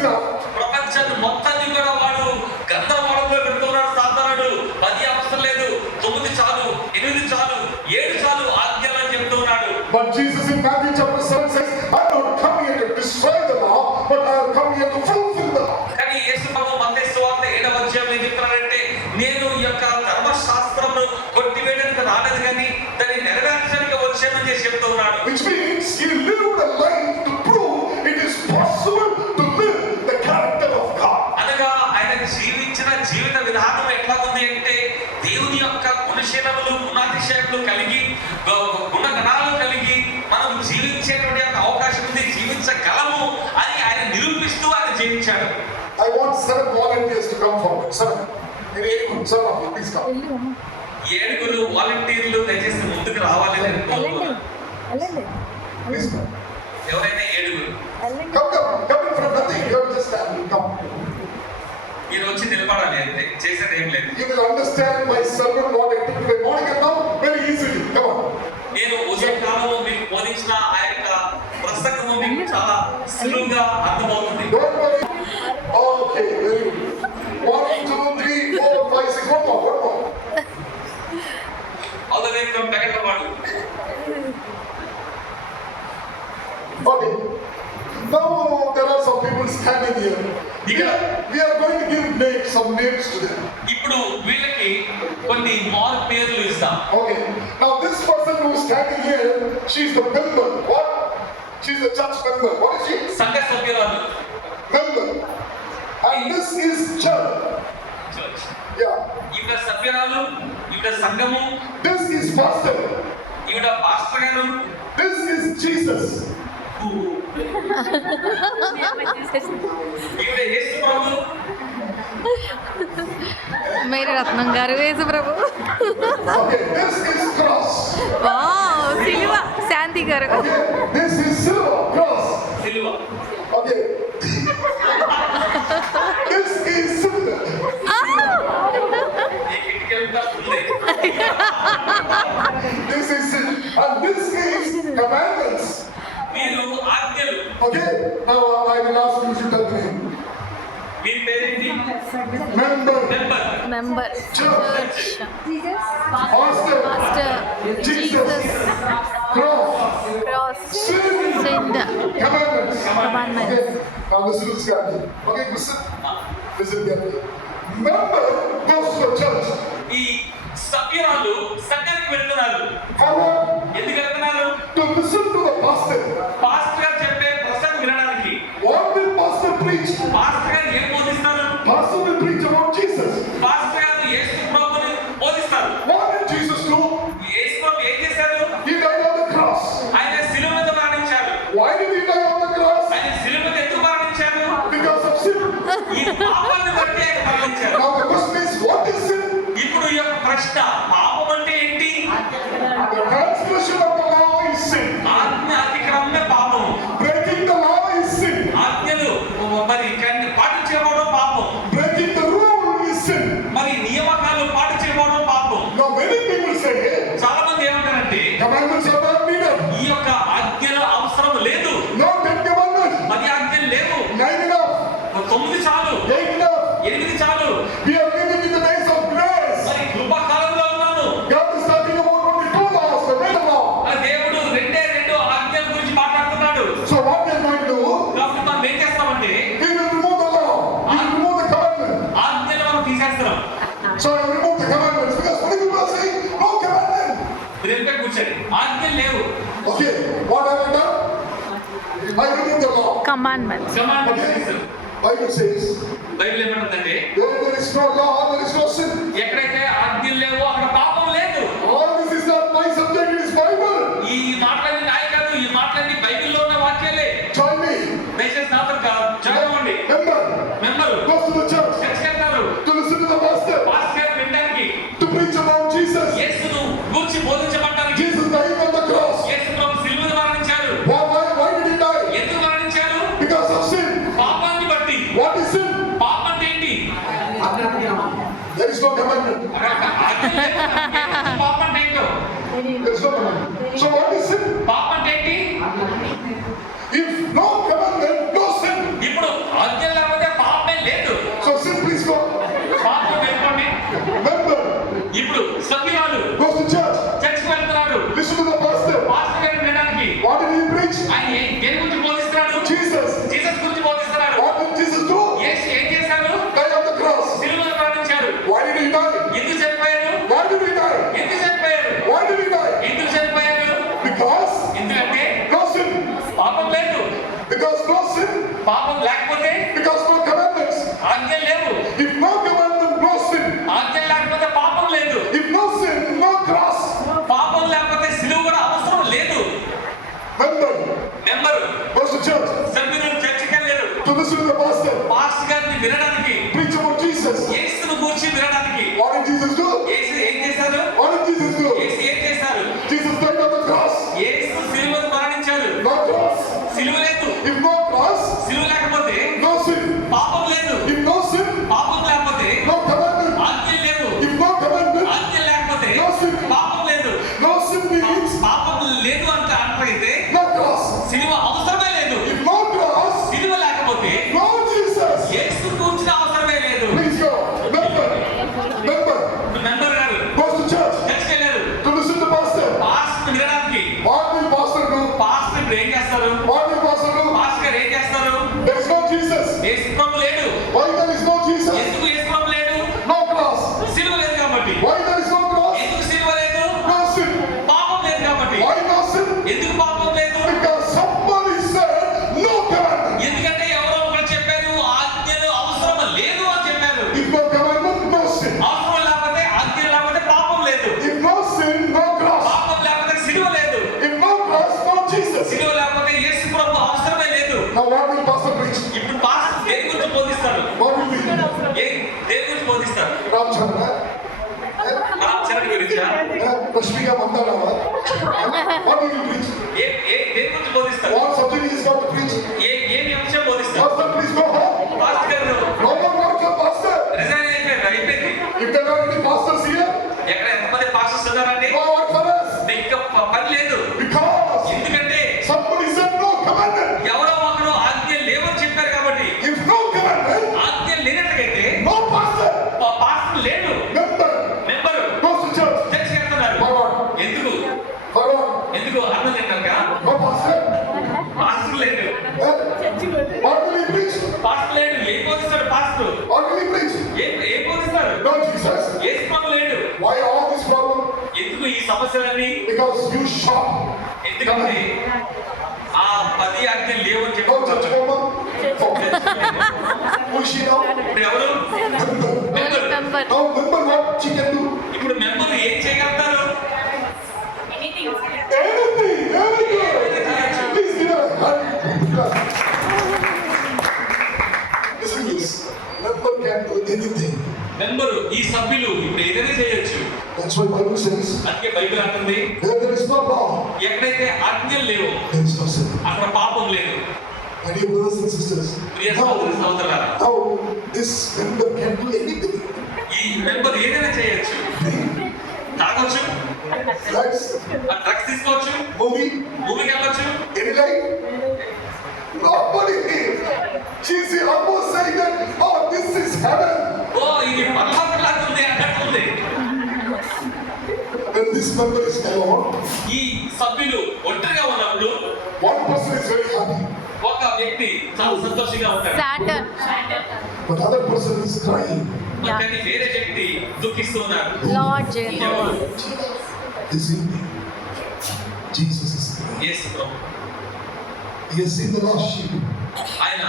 enough. ప్రపంచాన్ని మొత్తాన్ని కూడా వాడు గందరగోళంలో పెడుతున్నాడు సాతానుడు. 10 అవసరం లేదు, 9 చాలు, 8 చాలు, 7 చాలు ఆజ్ఞలు అని చెప్తున్నాడు. But Jesus in Matthew chapter 7 says, I don't come here to destroy the law, but I have come here to fulfill the law. కానీ యేసు ప్రభువు మత్తయి సువార్త 7వ అధ్యాయంలో ఏం చెప్తున్నాడంటే, నేను ఈ యొక్క ధర్మశాస్త్రమును కొట్టివేయడానికి రాలేదు కానీ దాన్ని నెరవేర్చడానికి వచ్చానని చేసి చెప్తున్నాడు. Which means he lived a life to prove it is possible to live the character of God. అనగా ఆయన జీవించిన జీవిత విధానం ఎట్లా ఉంది అంటే, దేవుని యొక్క గుణశీలములు, గుణాతిశయములు కలిగి, గుణగణాలు కలిగి మనం జీవించేటువంటి అవకాశం ఉంది, జీవించగలము అని ఆయన నిరూపిస్తూ ఆయన జీవించాడు. I want 7 volunteers to come forward. 7. Some of you, please come. 7 వాలంటీర్లు దయచేసి ముందుకు రావాలి. Please come. ఎవరైనా 7 Come in front of the thing. You have just stand. Come. మీరు వచ్చి నిలబడాలి అంతే, చేసేది ఏం లేదు. You will understand my sermon what I took today morning and now very easily. Come on. నేను ఉదయకాలం మీకు బోధించిన ఆ యొక్క ప్రసంగము మీకు చాలా సులువుగా అర్థమవుతుంది. Don't worry. Okay, very good. 1, 2, 3, 4, 5, 6. One more. All the way from Pekatawadu. Okay. Now there are some people standing here. We are going to give names, some names to them. ఇప్పుడు వీళ్ళకి కొన్ని మారు పేర్లు ఇస్తాం. Okay. Now this person who is standing here, she is the member. What? She is the church member. What is she? సంఘ సభ్యురాలు. Member. And this is church. Yeah. ఈవిడ సభ్యురాలు, ఈవిడ సంఘము. This is pastor. ఈవిడ పాస్టర్ గారు. This is Jesus. ఈవిడ యేసు ప్రభు. Mary రత్నం గారు యేసు ప్రభు. Okay, this is cross. Wow, సిలువ శాంతి గారు. Okay, this is silver cross. సిలువ. Okay. This is silver. ఈ కిటికీలంతా ఉంది. This is sin. And this is commandments. మీరు ఆజ్ఞలు. Okay, now I will ask you to tell me. మీ పేరేంటి? Member. Member, Church. Pastor, Jesus. Cross. Cross, Sin. Send, Commandments. Commandments. Okay, now listen to this guy. Okay, listen. Listen carefully. Member goes to the church. ఈ సభ్యురాలు సంఘానికి వెళ్తున్నారు. For what? ఎందుకు వెళ్తున్నారు? To listen to the pastor. Pastor గారు చెప్పే ప్రసంగం వినడానికి. What will pastor preach? Pastor గారు ఏం బోధిస్తారు? Pastor will preach about Jesus. Pastor గారు యేసు ప్రభువుని బోధిస్తారు. What did Jesus do? యేసు ప్రభు ఏం చేశారు? He died on the cross. ఆయన శిలువ మీద మరణించారు. Why did he die on the cross? ఆయన శిలువ మీద ఎందుకు మరణించారు? Because of sin. ఈ పాపాన్ని బట్టి ఆయన మరణించారు. Now the question is, what is sin? ఇప్పుడు ఈ యొక్క ప్రశ్న, పాపం అంటే ఏంటి? The transgression of the law is sin. ఆజ్ఞ అతిక్రమమే పాపం. Breaking the law is sin. ఆజ్ఞలు మరి పాటించకపోవడం పాపం. Breaking the rule is sin. మరి నియామకాలు పాటించకపోవడం పాపం. Now many people say, చాలా మంది ఏమంటారంటే, commandments are not needed. ఈ యొక్క ఆజ్ఞల అవసరం లేదు. No 10 commandments. 10 ఆజ్ఞలు లేవు. 9 enough. 9 చాలు. 8 enough. 8 చాలు. We are living in the days of grace. మరి కృపాకాలంలో ఉన్నాము. God is talking about only 2 laws, the middle law. దేవుడు 2 ఆజ్ఞల గురించి మాట్లాడుతున్నాడు. So what we are going to do? కాబట్టి మనం ఏం చేస్తామంటే, We will remove the law. We will remove the commandment. ఆజ్ఞలు మనం తీసేస్తున్నాం. So I remove the commandments because many people are saying no commandment. మీరు ఎంత కూర్చోండి, ఆజ్ఞలు లేవు. Okay, what have I done? I remove the law. Commandments. Command చేశారు. Bible says, Bible ఏమంటుందంటే, where there is no law, there is no sin. ఎక్కడైతే ఆజ్ఞలు లేవో అక్కడ పాపం లేదు. All this is not my subject, it is Bible. ఈ మాటలన్నీ నాయ కాదు, ఈ మాటలన్నీ బైబిల్లో ఉన్న వాక్యాలే. Join me. దయచేసి నాతో చదవండి. Member member goes to the church church వెళ్తారు. to listen to the pastor, pastor గారు వినడానికి, to preach about Jesus. యేసును గూర్చి బోధించబడడానికి. Jesus died on the cross. యేసు ప్రభు శిలువ మీద మరణించారు. Why did he die? ఎందుకు మరణించారు? Because of sin. పాపాన్ని బట్టి. What is sin? పాపం అంటే ఏంటి? There is no commandment. ఆజ్ఞలు లేవు. పాపం అంటే ఏంటో? There is no commandment. So what is sin? పాపం అంటే ఏంటి? If no commandment, no sin. ఇప్పుడు ఆజ్ఞలు పాపం లేకపోతే Because no commandments. ఆజ్ఞలు లేవు. If no commandment, no sin. ఆజ్ఞలు లేకపోతే పాపం లేదు. If no sin, no cross. పాపం లేకపోతే సిలువ కూడా అవసరం లేదు. Member number goes to church సభ్యులు చర్చికి వెళ్ళారు to listen to the pastor pastor గారిని వినడానికి, preach about Jesus. యేసును గూర్చి వినడానికి. What did Jesus do? యేసు ఏం చేశారు? What did Jesus do? యేసు ఏం చేశారు? Jesus died on the cross. యేసు సిలువను మరణించారు. No cross. సిలువ లేదు. If no cross, సిలువ లేకపోతే no sin. పాపం లేదు. If no sin, పాపం లేకపోతే no commandment. ఆజ్ఞలు లేవు. If no commandment, ఆజ్ఞలు లేకపోతే no sin. పాపం లేదు. No sin means పాపం లేదు అంటే అంటైతే no cross. సిలువ అవసరమే లేదు. If no cross, సిలువ లేకపోతే no Jesus. యేసు కూర్చున్న అవసరమే లేదు. Please go. Member మెంబర్ గారు goes to church చర్చికి వెళ్ళారు to listen to pastor. Pastor వినడానికి. What will pastor do? Pastor ఇప్పుడు ఏం చేస్తారు? What will pastor do? Pastor గారు ఏం చేస్తారు? There is no Jesus. యేసు ప్రభు లేడు. Why there is no Jesus? ఎందుకు యేసు ప్రభు లేడు? No cross. సిలువ లేదు కాబట్టి. Why there is no cross? ఎందుకు సిలువ లేదు? No sin. పాపం లేదు కాబట్టి. Why no sin? ఎందుకు పాపం లేదు? Because somebody said no commandment. ఎందుకంటే ఎవరో ఒకరు చెప్పారు ఆజ్ఞలు అవసరం లేదు అని చెప్పారు. If no commandment, no sin. అవసరం లేకపోతే ఆజ్ఞ లేకపోతే పాపం లేదు. If no sin, no cross. పాపం లేకపోతే సిలువ లేదు. If no cross, no Jesus. సిలువ లేకపోతే యేసు ప్రభు అవసరమే లేదు. Now what will pastor preach? ఇప్పుడు పాస్టర్ దేని గురించి బోధిస్తారు? What will be? దేని గురించి బోధిస్తారు? Ramchandra? రామచంద్ర గురించా? Rashmika Mandalava? What will you preach? దేని గురించి బోధిస్తారు? What subject he is going to preach? ఏమి అంశం బోధిస్తారు? Pastor, please go home. Pastor గారు No more work for pastor. Resign అయిపోయింది. If there are any pastors here, ఎక్కడ ఎంతమంది పాస్టర్స్ ఉన్నారండి? no work for us. ఇంకా పని లేదు. Because ఎందుకంటే somebody said no commandment. ఎవరో ఒకరు ఆజ్ఞ లేవని చెప్పారు కాబట్టి. If no commandment, ఆజ్ఞ లేనట్లయితే no pastor. పాస్టర్ లేడు. Member member goes to church. చర్చికి వెళ్తున్నారు. For what? ఎందుకు? For what? ఎందుకు అర్థం తిన్నాక No pastor. పాస్టర్ లేడు. Eh? What will he preach? Pastor లేడు. ఏం బోధిస్తాడు pastor? What will he preach? ఏం బోధిస్తాడు? No Jesus. యేసు ప్రభు లేడు. Why all this problem? ఎందుకు ఈ సమస్యలన్నీ? Because you shop. ఎందుకంటే ఆ 10 ఆజ్ఞలు లేవని No church చెప్పారు. woman. Who is she now? ఇప్పుడు ఎవరు? Member. Member Now member what she can do? ఇప్పుడు మెంబర్ ఏం చేయగలుగుతారు? Anything. Very good. Please give her a hand. Listen to this. Member can do anything. Member ఈ సభ్యులు ఇప్పుడు ఏదైనా చేయొచ్చు. That's why Bible says, అందుకే బైబిల్ అంటుంది where there is no law, ఎక్కడైతే ఆజ్ఞలు లేవో there is no sin. అక్కడ పాపం లేదు. My dear brothers and sisters, ప్రియ సహోదరి సహోదరులారా, now this member can do anything. ఈ మెంబర్ ఏదైనా చేయొచ్చు. తాగొచ్చు, Drugs, డ్రగ్స్ తీసుకోవచ్చు, movie, మూవీకి వెళ్ళొచ్చు. any life. Nobody here. She's almost saying that, oh, this is heaven. ఓ ఇది పరలోకంలాగా ఉంది అన్నట్టుంది. When this member is alone, ఈ సభ్యులు ఒంటరిగా ఉన్నప్పుడు one person is very happy, ఒక వ్యక్తి చాలా సంతోషంగా ఉంటాడు. Saturn but other person is crying. కానీ వేరే వ్యక్తి దుఃఖిస్తున్నాడు. లార్డ్ జీసస్ ఎవరు? This evening, Jesus is crying. Yesu Prabhu. He has seen the lost sheep. ఆయన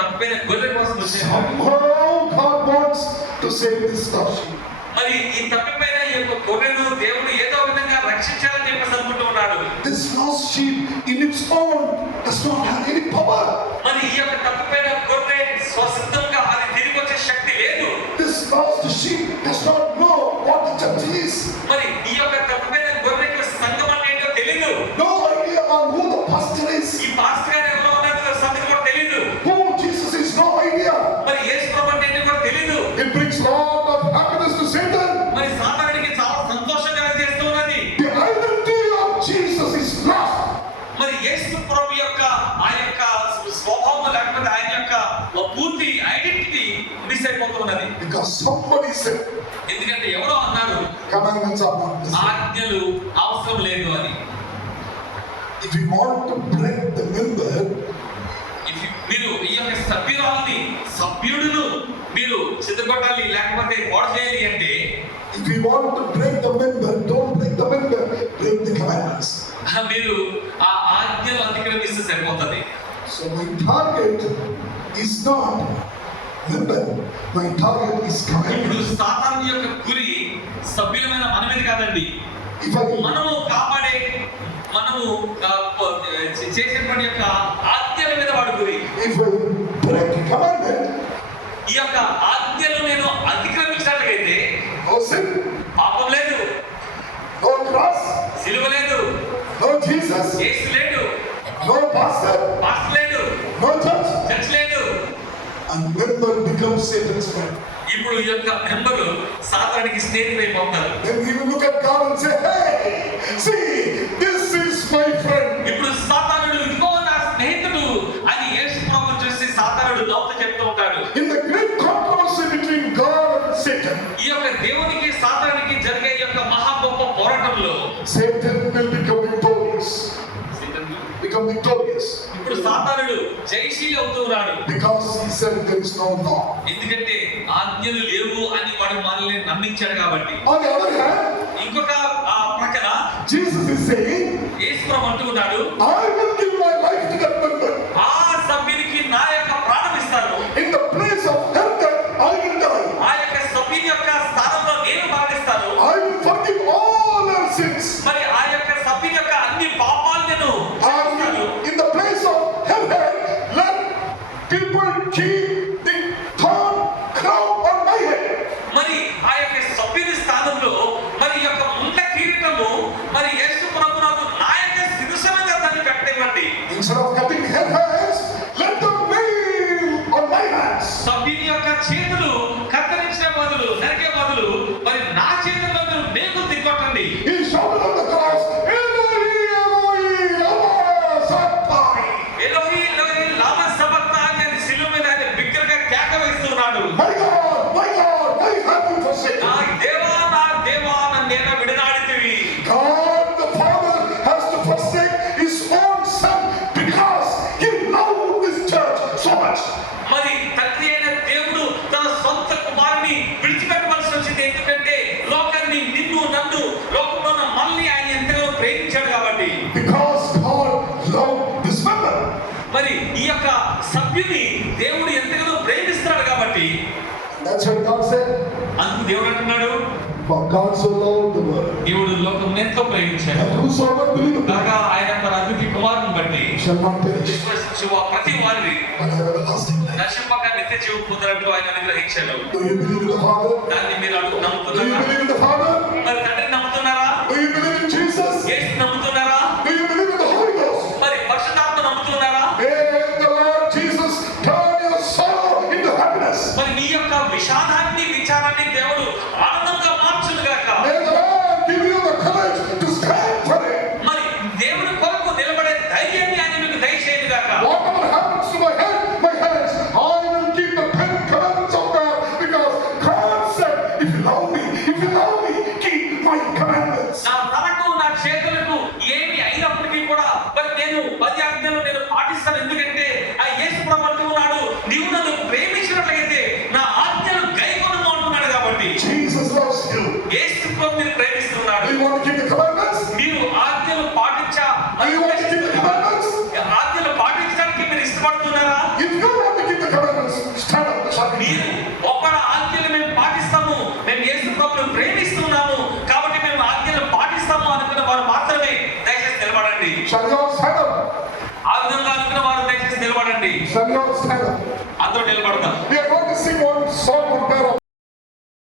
తప్పిన గొర్రె కోసం వచ్చాడు. Somehow God wants to save this lost sheep. మరి ఈ తప్పిపోయిన ఈ యొక్క గొర్రెను దేవుడు ఏదో విధంగా రక్షించాలని చెప్పేసి అనుకుంటూ ఉన్నాడు. This lost sheep in its own does not have any power. మరి ఈ యొక్క తప్పిపోయిన గొర్రె స్వసిద్ధంగా అది తిరిగి వచ్చే శక్తి లేదు. This lost sheep does not know what the church is. మరి ఈ యొక్క తప్పిపోయిన గొర్రెకి సంఘం అంటే ఏంటో తెలీదు. No idea on who the pastor is. ఈ పాస్టర్ గారు ఎవరో ఉన్నారో సంగతి కూడా తెలీదు. Who Jesus is, no idea. మరి యేసు ప్రభు అంటే ఏంటో కూడా తెలీదు. It brings lot of happiness to Satan. మరి సాతానుడికి చాలా సంతోషంగా చేస్తూ ఉన్నది. The identity of Jesus is lost. మరి యేసు ప్రభు యొక్క ఆ యొక్క స్వభావం లేకపోతే ఆయన యొక్క పూర్తి ఐడెంటిటీ మిస్ అయిపోతున్నది. Because somebody said ఎందుకంటే ఎవరో అన్నారు commandments are not necessary. ఆజ్ఞలు అవసరం లేదు అని. If you want to break the member, మీరు ఈ యొక్క సభ్యుడును మీరు సిద్ధగొట్టాలి లేకపోతే గోడ చేయాలి అంటే if you want to break the member, don't break the member, break the commandments. మీరు ఆ ఆజ్ఞలు అతిక్రమిస్తే సరిపోతుంది. So my target is not member. My target is ఇప్పుడు commandment. సాతాను యొక్క గురి సభ్యులమైన మన మీద కాదండి. If I మనము కాపాడే మనము చేసేటువంటి యొక్క ఆజ్ఞల మీద వాడు గురి. break commandment, ఈ యొక్క ఆజ్ఞలు నేను అతిక్రమించినట్లయితే no sin, పాపం లేదు, no cross, సిలువ లేదు, no Jesus, యేసు లేడు, no pastor, పాస్టర్ లేడు, no church, చర్చ్ లేదు. and member becomes Satan's friend. ఇప్పుడు ఈ యొక్క మెంబరు సాతానికి స్నేహితులైపోతారు. Then he will look at God and say, hey, see, this is my friend. ఇప్పుడు సాతానుడు ఇదిగో నా స్నేహితుడు అని యేసు ప్రభువును చూసి సాతానుడు నవ్వుతూ చెప్తూ ఉంటాడు. In the great controversy between God and Satan, ఈ యొక్క దేవునికి సాతానికి జరిగే ఈ యొక్క మహా గొప్ప పోరాటంలో Satan will become victorious. Become victorious. ఇప్పుడు సాతానుడు జయశీలి అవుతూ ఉన్నాడు. Because he said there is no law. ఎందుకంటే ఆజ్ఞలు లేవు అని వాడు మనల్ని నమ్మించాడు కాబట్టి. On the other hand, ఇంకొక ప్రక్కన Jesus is saying, యేసు ప్రభు అంటూ ఉన్నాడు, I will give my life to that member. ఆ సభ్యునికి నా యొక్క ప్రాణం ఇస్తాను. In the place of hell death, I will die. ఆ యొక్క సభ్యుని యొక్క స్థానంలో నేను మరణిస్తాను. I will forgive all their sins. మరి ఆ యొక్క సభ్యుని యొక్క అన్ని పాపాలను నేను క్షమిస్తాను. And in the place of hell death, let people keep the thorn crown on my head. మరి ఆ యొక్క సభ్యుని స్థానంలో మరి ఈ యొక్క ముండ కిరీటము మరి యేసు ప్రభువునకు నా యొక్క శిరస్సు మీద దాన్ని కట్టనివ్వండి. Instead of cutting her hands, let them nail on my hands. సభ్యుని యొక్క చేతులు కత్తిరించే బదులు నరికే బదులు మరి నా చేతుల్లో మీరు మేకులు దిగొట్టండి. He shouted on the cross, Eloi, Eloi, lama sabachthani. ఎలోహీ ఎలోహీ లామా సబక్తాని అని శిలువ మీద ఆయన బిగ్గరగా కేక వేస్తున్నాడు. My God, why have you forsaken నా me? దేవా నన్నేనా విడనాడితివి. God the Father has to forsake his own son because he loved this church so much. మరి తండ్రి అయిన దేవుడు తన సొంత కుమారుని విడిచిపెట్టవలసి వచ్చింది. ఎందుకంటే లోకాన్ని నిన్ను నన్ను లోకంలో ఉన్న మళ్ళీ ఆయన ఎంతగానో ప్రేమించాడు కాబట్టి. Because God loved this member. మరి ఈ యొక్క సభ్యుని దేవుడు ఎంతగానో ప్రేమిస్తున్నాడు కాబట్టి That's what God said. అందుకు దేవుడు అంటున్నాడు, For God so loved the world దేవుడు లోకం ఎంతో ప్రేమించాడు that whosoever believeth కాగా ఆయన తన అద్వితీయ కుమారుని బట్టి shall not perish విశ్వసించు ప్రతి వారిని but have everlasting life. నశింపక నిత్య జీవం పొందినట్లు ఆయన అనుగ్రహించాడు. Do you believe in the Father? దాన్ని మీరు Do you నమ్ముతున్నారా? believe in the Father? మరి తండ్రిని నమ్ముతున్నారా? Do you believe in Jesus? యేసు నమ్ముతున్నారా? Do you believe in the Holy Ghost? మరి పరిశుద్ధాత్మ నమ్ముతున్నారా? May the Lord Jesus turn your sorrow into happiness. మరి నీ యొక్క విషాదాన్ని విచారాన్ని దేవుడు ఆనందంగా మార్చును గాక. May the Lord give you the courage to stand for it. మరి దేవుని కొరకు నిలబడే ధైర్యాన్ని ఆయన మీకు దయచేయను గాక. Whatever happens to my hands, I will keep the 10 commandments of God because God said, if you love me, keep my commandments. నా తలకు నా చేతులకు ఏమి అయినప్పటికీ కూడా మరి నేను 10 ఆజ్ఞలు నేను పాటిస్తాను. ఎందుకంటే ఆ యేసు ప్రభు అంటూ ఉన్నాడు, నీవు నన్ను ప్రేమించినట్లయితే నా ఆజ్ఞలు గైకొనుము అంటున్నాడు కాబట్టి. Jesus loves you. యేసు ప్రభు మీరు ప్రేమిస్తున్నాడు. Do you want to keep the commandments? మీరు ఆజ్ఞలు Do you want to keep the commandments? ఆజ్ఞలు పాటించడానికి మీరు ఇష్టపడుతున్నారా? If you want to keep the commandments, stand up. మీరు ఒకవేళ ఆజ్ఞలు మేము పాటిస్తాము, మేము యేసు ప్రభువును ప్రేమిస్తున్నాము కాబట్టి మేము ఆజ్ఞలు పాటిస్తాము అనుకున్న వారు మాత్రమే దయచేసి నిలబడండి. Shall we all stand up? ఆ విధంగా అనుకున్న వారు దయచేసి నిలబడండి. Shall we all stand up? అందరూ నిలబడతాం. We are going to sing one song on bear of